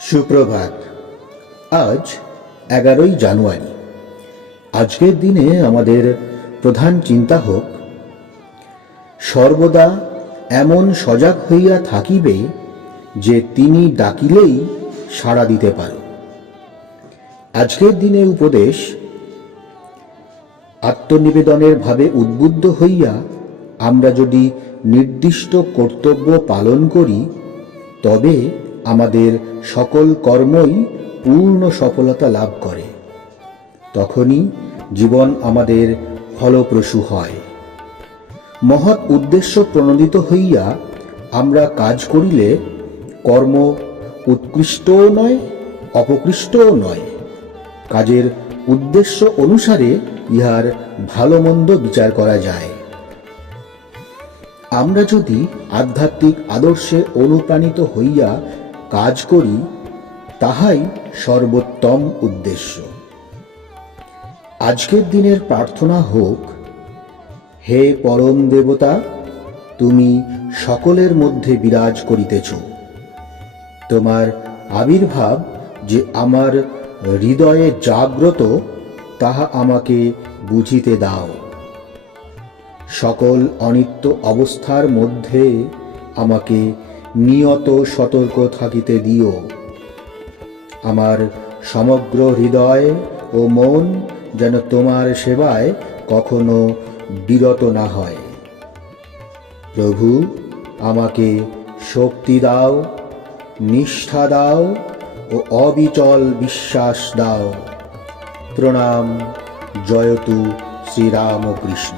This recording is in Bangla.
সুপ্রভাত। আজ 11ই জানুয়ারি। আজকের দিনে আমাদের প্রধান চিন্তা হোক, সর্বদা এমন সজাগ হইয়া থাকিবে যে তিনি ডাকিলেই সাড়া দিতে পারো। আজকের দিনের উপদেশ, আত্মনিবেদনের ভাবে উদ্বুদ্ধ হইয়া আমরা যদি নির্দিষ্ট কর্তব্য পালন করি, তবে আমাদের সকল কর্মই পূর্ণ সফলতা লাভ করে। তখনই জীবন আমাদের ফলপ্রসূ হয়। মহৎ উদ্দেশ্য প্রণোদিত হইয়া আমরা কাজ করিলে কর্ম উৎকৃষ্টও নয়, অপকৃষ্টও নয়। কাজের উদ্দেশ্য অনুসারে ইহার ভালো মন্দ বিচার করা যায়। আমরা যদি আধ্যাত্মিক আদর্শে অনুপ্রাণিত হইয়া কাজ করি, তাহাই সর্বোত্তম উদ্দেশ্য। আজকের দিনের প্রার্থনা হোক, হে পরম দেবতা, তুমি সকলের মধ্যে বিরাজ করিতেছ। তোমার আবির্ভাব যে আমার হৃদয়ে জাগ্রত, তাহা আমাকে বুঝিতে দাও। সকল অনিত্য অবস্থার মধ্যে আমাকে নিয়ত সতর্ক থাকিতে দিও। আমার সমগ্র হৃদয় ও মন যেন তোমার সেবায় কখনো বিরত না হয়। প্রভু, আমাকে শক্তি দাও, নিষ্ঠা দাও ও অবিচল বিশ্বাস দাও। প্রণাম। জয়তু শ্রীরামকৃষ্ণ।